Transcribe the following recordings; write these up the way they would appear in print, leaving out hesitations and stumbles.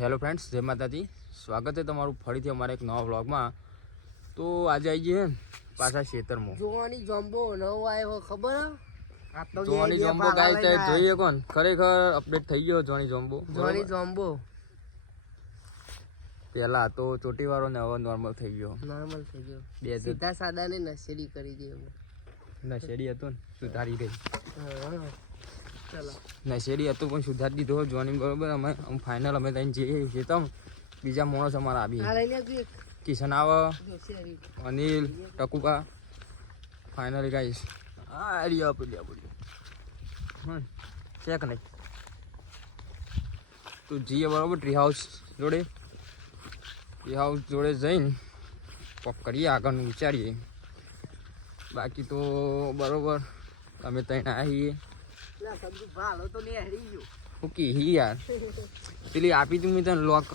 Hello friends, જય માતાજી. સ્વાગત છે તમારું ફરીથી અમારા એક નવા વ્લોગમાં. તો આજે આવી જઈએ પાછા ખેતરમાં. જોવાની જોમ્બો નવો આવ્યો ખબર? જોવાની જોમ્બો ગાય છે, જોઈએ કોણ ખરેખર અપડેટ થઈ ગયો. જોની જોમ્બો પેલા તો ચોટી વાળો ને હવે નોર્મલ થઈ ગયો. બે સીધા સાદા ને નશેડી કરી દે. નશેડી હતો ને સુધારી ગઈ. ચલો નશેડી હતું પણ સુધારી દીધો જોની. બરોબર, અમે ફાઇનલ અમે ત્યાં જઈએ છીએ. તો બીજા માણસ અમારા આવી કિશન આવે, અનિલ, ટકુકા. ફાઇનલી ગાઈસ આ રહ્યા ચેક નહીં તો જઈએ બરોબર. ટ્રી હાઉસ જોડે જઈને પપ કરીએ, આગળનું વિચારીએ. બાકી તો બરોબર અમે ત્યાં આવીએ. ઓકે હી યાર પેલી આપી તું મેં તને લોક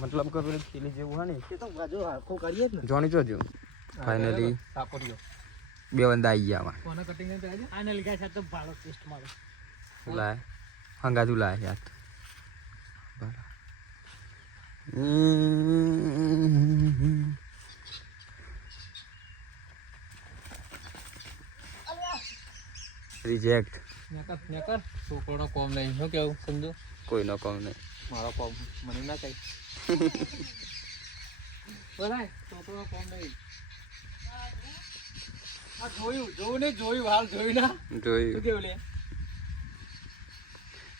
મતલબ કે પેલી જેવું હોય ને જોણી જો જેવું. ફાઇનલી બે બંદા આવી ગયા લાય હંગાતું લાય યાર. રિજેક્ટ. છોકરો કોમ નહીં. શું કેવું સમજો? કોઈનો કોમ નહીં, મારો કોમ મને ના કહી. બોલાય છોકરો કોમ નહીં. આ જોયું હાલ જોયું ના જોયું. શું કેવું લે?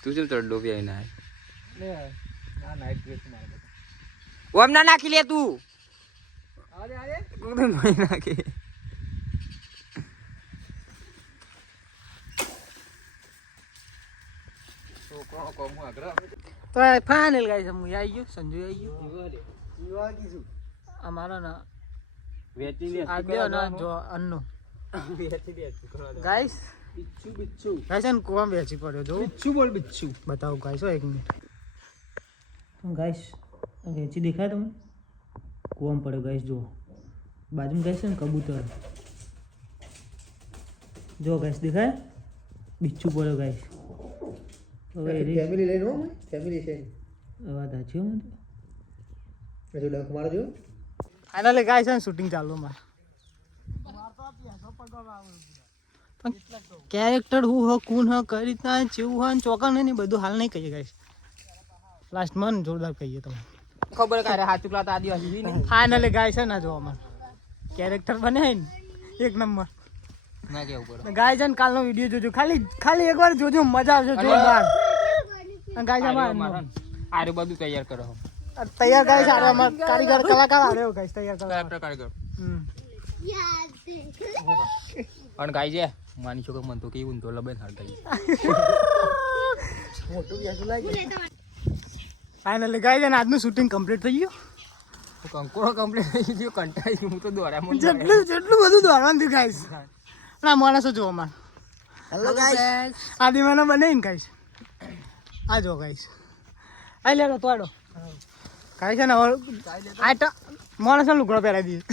તું ચલ ચડ્ડો બી આવીને આય. લે આ નાઈટ ડ્રેસ મારે. ઓમ ના નાખી લે તું. અરે કોને મોઈ નાખી. છોકરો કોમ હું આગળ તો ફાઇનલ ગાઈસ હું આવી ગયો, સંજુ આવી ગયો. અમારા ના વેચી લે આદ્યો ના જો અન્નો ગાઈસ બિચ્છુ ગાઈસ ને કોમ વેચી પડ્યો જો. બિચ્છુ બોલ બિચ્છુ. બતાવો ગાઈસ, એક મિનિટ. તો ગાઈસ વેચી દેખાય તમને? કોમ પડ્યો ગાઈસ, જો બાજુમાં ગાઈસ ને કબૂતર જો ગાઈસ દેખાય. બિચ્છુ પડ્યો ગાઈસ. ફેમિલી લઈને હો ફેમિલી છે વાત સાચી મને હજુ ડંખ મારો જો. ફાઇનલી ગાઈસ છે શૂટિંગ ચાલુ માર. કેરેક્ટર હું હ કોણ હ કઈ રીતના જેવું હોય ચોકન ને બધું હાલ નહીં કહીએ ગાઈસ. લાસ્ટ મન જોરદાર કહીએ તમે ખબર કારે હાચું પ્લાટ આદિવાસી ને. ફાઇનલી ગાઈસ છે ને જો અમાર કેરેક્ટર બને ને એક નંબર ના કેવું પડે. ગાઈસ ને કાલનો વિડિયો જોજો, ખાલી એકવાર જોજો, મજા આવશે જોરદાર. ગાઈસ અમાર આરે બધું તૈયાર કરો. તૈયાર ગાઈસ આરે અમાર કારીગર કલાકાર આરે ગાઈસ તૈયાર કરો. કારીગર હમ અને ગાઈ છે માની છો કે મન તો કેવું તો લબે હાલ ગઈ. ફાઇનલી ગાઈસ ને આજનું શૂટિંગ કમ્પ્લીટ થઈ ગયું. કંકોડો કમ્પ્લીટ થઈ ગયો. કંટાળી હું તો દોરામાં જેટલું બધું દોડવાનું થયું ગાઈસ. ના માણસો જો અમાર. Hello guys. આદિમાનો બને ને ગાઈસ. આ જો ગાઈસ આ લે તો તોડો ગાઈસ ને આ તો માણસો લુગડો પહેરાવી દીધો.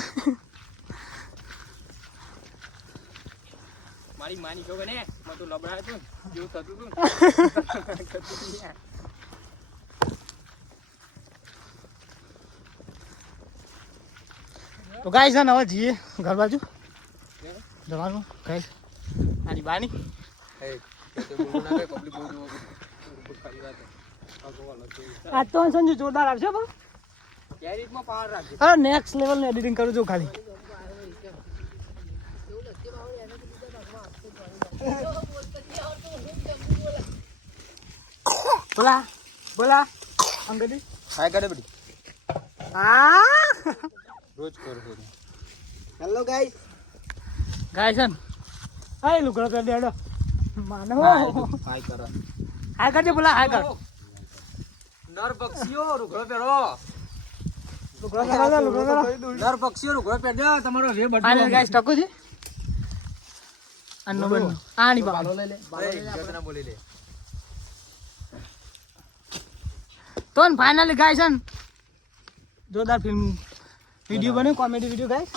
મારી માની છો કે ને મન તો લબડાય તો જેવું થતું હતું. તો ગાઈસ ને હવે જઈએ ઘર બાજુ જવાનું. ગાઈસ આની બાની આ તો સંજુ જોરદાર આવશે પણ કેરીટમાં પાવર રાખજો. અરે નેક્સ્ટ લેવલ નું એડિટિંગ કરું છું ખાલી. બોલા અંગદી હાય કરે બડી હા રોજ કરો. Hello guys. ગાયસન હાય લુગડો કરી દેડો માનો હાય કરો. હાય કરજે બોલા હાય કર. નર પક્ષીઓ રૂગળો પહેરો. લુગડો કરો લુગડો કરો. નર પક્ષીઓ રૂગળો પહેરજો. તમારો રે બટુ ફાઇનલ ગાઈસ ટકો છે અન્નો બન આની બાલો લઈ લે. જતના બોલી લે. તો ફાઇનલી ગાઈસન જોરદાર ફિલ્મ વિડિયો બને, કોમેડી વિડિયો ગાઈસ.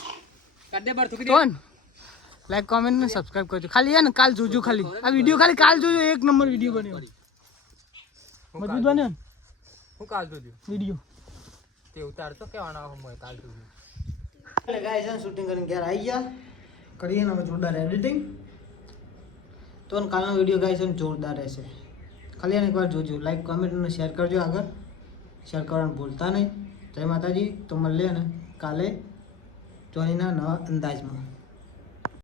કડે પર થુકી દે. તો લાઈક કોમેન્ટ ને સબસ્ક્રાઇબ કરજો. ખાલી હે ને કાલ જોજો, ખાલી આ વિડિયો ખાલી કાલ જોજો. એક નંબર વિડિયો બન્યો, મજબૂત બન્યો. હું કાલ સુધી વિડીયો તે ઉતારતો કેવાના હોય કાલ સુધી એટલે ગાઈસ છે શૂટિંગ કરીને ઘેર આવી ગયા કરીએ ને હવે જોરદાર એડિટિંગ તો કાલનો વિડીયો ગાઈસ જોરદાર રહેશે ખાલી એને એકવાર જોજો લાઈક કમેન્ટ અને શેર કરજો આગળ શેર કરવાનું ભૂલતા નહીં જય માતાજી તો મળીએ ને કાલે જોનીના નવા અંદાજમાં